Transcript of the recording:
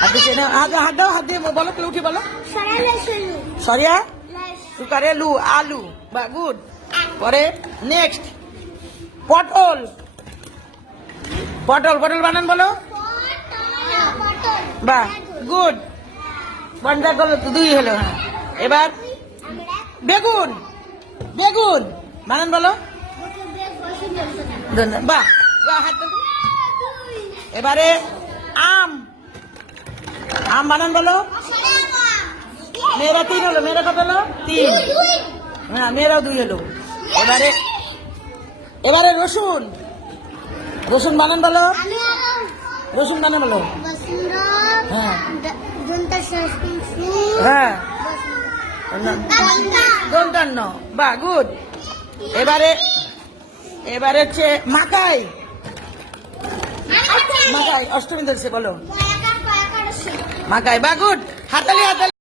হাত দিচ্ছে না, হাত দাও, হাত দিয়ে বলো, তুই উঠি বলো। সরিয়া সুকারে লু আলু, বা গুড। পরে নেক্সট পটল, পটল পটল বানান বলো, বা গুড। বন্ধা করলো তো, 2 হলো। হ্যাঁ, এবার বেগুন, বেগুন বানান বলো, বাহ বাহ, হাত দাও। এবারে আম, আম বানান বলো। মেয়েরা 3 হলো, মেয়েরা কত হলো? 3। হ্যাঁ, মেয়েরাও 2 হলো। এবারে এবারে রসুন, রসুন বানান বলো, রসুন বানান বলো। হ্যাঁ হ্যাঁ, দন্তান্ন, বা গুড। এবারে এবারে হচ্ছে মাকাই, মাকাই অষ্টমী ধরছে বলো, মাকাই, বা গুড। হাতালি হাতালি।